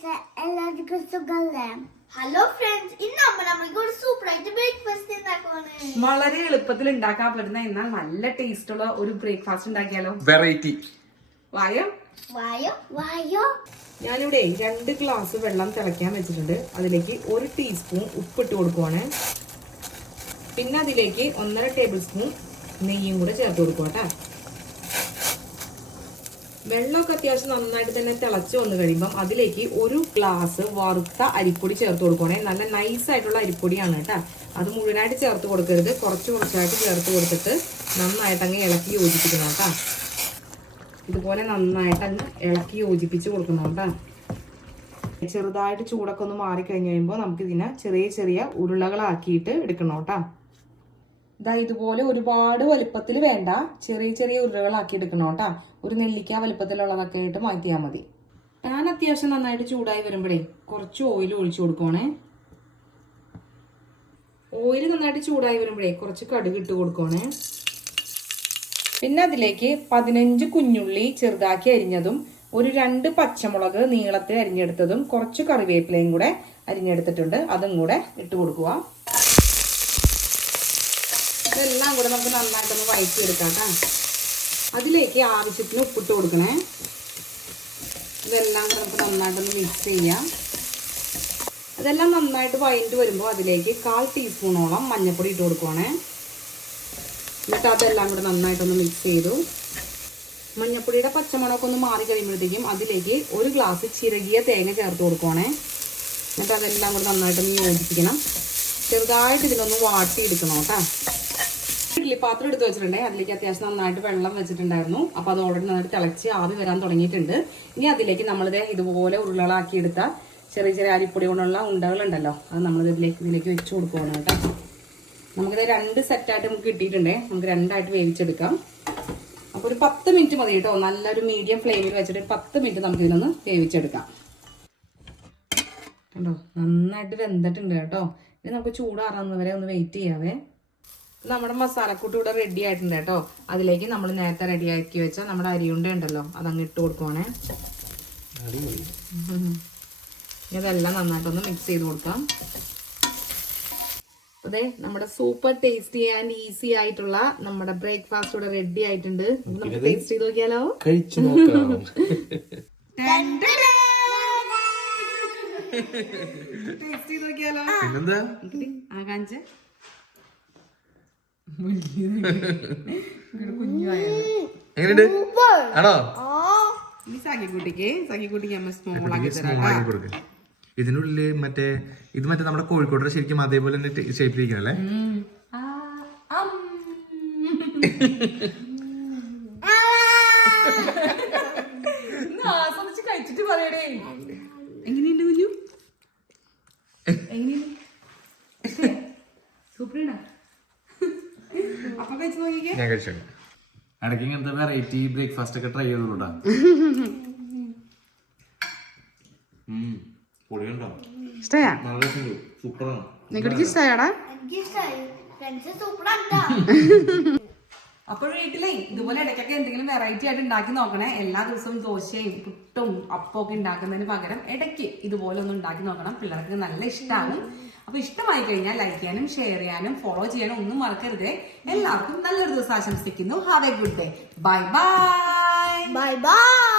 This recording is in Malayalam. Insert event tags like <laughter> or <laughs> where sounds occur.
ഫ്രണ്ട്സ് എല്ലാവർക്കും സുഖല്ലേ? ഹലോ ഫ്രണ്ട്സ് ഇന്ന് അമ്മ നമുക്ക് ഒരു സൂപ്പർ ആയിട്ട് ബ്രേക്ക്ഫാസ്റ്റ് ഉണ്ടാക്കുവാണ്. വളരെ എളുപ്പത്തിൽ ഉണ്ടാക്കാൻ പറ്റുന്ന എന്നാൽ നല്ല ടേസ്റ്റ് ഉള്ള ഒരു ബ്രേക്ക്ഫാസ്റ്റ് ഉണ്ടാക്കിയാലോ? വെറൈറ്റി വായോ? വായോ? വായോ? ഞാനിവിടെ രണ്ട് ഗ്ലാസ് വെള്ളം തിളയ്ക്കാൻ വെച്ചിട്ടുണ്ട്. അതിലേക്ക് ഒരു ടീസ്പൂൺ ഉപ്പിട്ട് കൊടുക്കുവാണ്. പിന്നെ അതിലേക്ക് ഒന്നര ടേബിൾ സ്പൂൺ നെയ്യും കൂടെ ചേർത്ത് കൊടുക്കുക കേട്ടോ വെള്ളമൊക്കെ അത്യാവശ്യം നന്നായിട്ട് തന്നെ തിളച്ച് വന്നു കഴിയുമ്പം അതിലേക്ക് ഒരു ഗ്ലാസ് വറുത്ത അരിപ്പൊടി ചേർത്ത് കൊടുക്കണേ നല്ല നൈസ് ആയിട്ടുള്ള അരിപ്പൊടിയാണ് കേട്ടോ. അത് മുഴുവനായിട്ട് ചേർത്ത് കൊടുക്കരുത്. കുറച്ച് കുറച്ചായിട്ട് ചേർത്ത് കൊടുത്തിട്ട് നന്നായിട്ട് അങ്ങ് ഇളക്കി യോജിപ്പിക്കണം കേട്ടോ. ഇതുപോലെ നന്നായിട്ട് അങ്ങ് ഇളക്കി യോജിപ്പിച്ച് കൊടുക്കണം കേട്ടോ. ചെറുതായിട്ട് ചൂടൊക്കെ ഒന്ന് മാറിക്കഴിഞ്ഞ് കഴിയുമ്പോൾ നമുക്ക് ഇതിനെ ചെറിയ ചെറിയ ഉരുളകളാക്കിയിട്ട് എടുക്കണം കേട്ടോ. ഇതാ ഇതുപോലെ ഒരുപാട് വലുപ്പത്തിൽ വേണ്ട. ചെറിയ ചെറിയ ഉരുളകളാക്കി എടുക്കണം കേട്ടോ. ഒരു നെല്ലിക്ക വലുപ്പത്തിലുള്ളതൊക്കെ ആയിട്ട് മാറ്റിയാൽ മതി. ഞാൻ അത്യാവശ്യം നന്നായിട്ട് ചൂടായി വരുമ്പോഴേ കുറച്ച് ഓയിൽ ഒഴിച്ചു കൊടുക്കണേ ഓയിൽ നന്നായിട്ട് ചൂടായി വരുമ്പോഴേ കുറച്ച് കടുക് ഇട്ട് കൊടുക്കണേ പിന്നെ അതിലേക്ക് പതിനഞ്ച് കുഞ്ഞുള്ളി ചെറുതാക്കി അരിഞ്ഞതും ഒരു രണ്ട് പച്ചമുളക് നീളത്തിൽ അരിഞ്ഞെടുത്തതും കുറച്ച് കറിവേപ്പിലയും കൂടെ അരിഞ്ഞെടുത്തിട്ടുണ്ട്. അതും കൂടെ ഇട്ട് കൊടുക്കുക ഇതെല്ലാം കൂടെ നമുക്ക് നന്നായിട്ടൊന്ന് വഴറ്റിയെടുക്കാം കേട്ടോ. അതിലേക്ക് ആവശ്യത്തിന് ഉപ്പിട്ട് കൊടുക്കണേ. ഇതെല്ലാം കൂടെ നമുക്ക് നന്നായിട്ടൊന്ന് മിക്സ് ചെയ്യാം. അതെല്ലാം നന്നായിട്ട് വഴറ്റി വരുമ്പോൾ അതിലേക്ക് കാൽ ടീസ്പൂണോളം മഞ്ഞൾപ്പൊടി ഇട്ട് കൊടുക്കുവാണേ. എന്നിട്ട് അതെല്ലാം കൂടെ നന്നായിട്ടൊന്ന് മിക്സ് ചെയ്തു. മഞ്ഞപ്പൊടിയുടെ പച്ചമുളകൊക്കെ ഒന്ന് മാറി കഴിയുമ്പോഴത്തേക്കും അതിലേക്ക് ഒരു ഗ്ലാസ് ചിരകിയ തേങ്ങ ചേർത്ത് കൊടുക്കുവാണേ. എന്നിട്ട് അതെല്ലാം കൂടെ നന്നായിട്ടൊന്ന് യോജിപ്പിക്കണം. ചെറുതായിട്ട് ഇതിനൊന്ന് വാട്ടിയെടുക്കണം കേട്ടോ. ഇഡ്ഡലി പാത്രം എടുത്ത് വെച്ചിട്ടുണ്ടേ. അതിലേക്ക് അത്യാവശ്യം നന്നായിട്ട് വെള്ളം വെച്ചിട്ടുണ്ടായിരുന്നു. അപ്പോൾ അത് ഓൾറെഡി നന്നായിട്ട് തിളച്ച് ആവി വരാൻ തുടങ്ങിയിട്ടുണ്ട്. ഇനി അതിലേക്ക് നമ്മളിത് ഇതുപോലെ ഉരുളകളാക്കി എടുത്ത ചെറിയ ചെറിയ അരിപ്പൊടി കൊണ്ടുള്ള ഉണ്ടകളുണ്ടല്ലോ. അത് നമ്മളിത് ഇതിലേക്ക് ഇതിലേക്ക് വെച്ച് കൊടുക്കുവാണ് കേട്ടോ. നമുക്കിത് രണ്ട് സെറ്റായിട്ട് നമുക്ക് കിട്ടിയിട്ടുണ്ടേ. നമുക്ക് രണ്ടായിട്ട് വേവിച്ചെടുക്കാം. അപ്പോൾ ഒരു പത്ത് മിനിറ്റ് മതി കേട്ടോ. നല്ലൊരു മീഡിയം ഫ്ലെയിമിൽ വെച്ചിട്ട് പത്ത് മിനിറ്റ് നമുക്ക് ഇതിനൊന്ന് വേവിച്ചെടുക്കാം. കണ്ടോ? നന്നായിട്ട് വെന്തിട്ടുണ്ട് കേട്ടോ. ഇനി നമുക്ക് ചൂടാറാവുന്നവരെ ഒന്ന് വെയിറ്റ് ചെയ്യാവേ. നമ്മുടെ മസാലക്കൂട്ട് ഇവിടെ റെഡി ആയിട്ടുണ്ട് കേട്ടോ. അതിലേക്ക് നമ്മൾ നേരത്തെ റെഡി ആക്കി വെച്ച നമ്മുടെ അരിയുണ്ട ഉണ്ടല്ലോ അതങ്ങ് ഇട്ട് കൊടുക്കുവാണേ. ഇതെല്ലാം നന്നായിട്ടൊന്ന് മിക്സ് ചെയ്ത് കൊടുക്കാം. അതെ നമ്മുടെ സൂപ്പർ ടേസ്റ്റി ആൻഡ് ഈസി ആയിട്ടുള്ള നമ്മുടെ ബ്രേക്ക്ഫാസ്റ്റ് ഇവിടെ റെഡി ആയിട്ടുണ്ട്. നമുക്ക് ടേസ്റ്റ് ചെയ്ത് നോക്കിയാലോ? കഴിച്ചു <laughs> ടേസ്റ്റ് ചെയ്ത് നോക്കിയാലോ? പിന്നെന്താ? നോക്കിയിട്ട് ആ കാണിച്ചേ എങ്ങനെയുണ്ട്? ആണോ? ഈ സഖിക്കുട്ടിക്ക് സഖിക്കുട്ടിക്ക് അമ്മ. ഇതിനുള്ളിൽ മറ്റേ ഇത് മറ്റേ നമ്മുടെ കോഴിക്കോട് ശരിക്കും അതേപോലെ തന്നെ ഷേപ്പിലിരിക്കണല്ലേ എങ്ങനെയുണ്ട് കുഞ്ഞു? എങ്ങനെയുണ്ട് <laughs> സൂപ്പറാണ് അപ്പൊ കഴിച്ചു നോക്കിക്കേ ഞാൻ കഴിച്ചു ഇടയ്ക്ക് ഇങ്ങനത്തെ വെറൈറ്റി ബ്രേക്ക്ഫാസ്റ്റ് ഒക്കെ ട്രൈ ചെയ്തോളൂട്ടാ സൂപ്പറാണ് ഇഷ്ടയാ? നല്ല രസമുണ്ട്. സൂപ്പറാണ് <laughs> നിങ്ങളുടെ ഇഷ്ടമാടാ എനിക്ക് ഇഷ്ടമായി ഫ്രണ്ട്സ് സൂപ്പർ ആണ്ടാ അപ്പോൾ വീട്ടിലേ ഇതുപോലെ ഇടയ്ക്കൊക്കെ എന്തെങ്കിലും വെറൈറ്റി ആയിട്ട് ഉണ്ടാക്കി നോക്കണേ. എല്ലാ ദിവസവും ദോശയും പുട്ടും അപ്പമൊക്കെ ഉണ്ടാക്കുന്നതിന് പകരം ഇടയ്ക്ക് ഇതുപോലെ ഒന്ന് ഉണ്ടാക്കി നോക്കണം. പിള്ളേർക്ക് നല്ല ഇഷ്ടമാണ് അപ്പൊ ഇഷ്ടമായി കഴിഞ്ഞാൽ ലൈക്ക് ചെയ്യാനും ഷെയർ ചെയ്യാനും ഫോളോ ചെയ്യാനും ഒന്നും മറക്കരുത്. എല്ലാവർക്കും നല്ലൊരു ദിവസം ആശംസിക്കുന്നു. Have a good day bye bye bye bye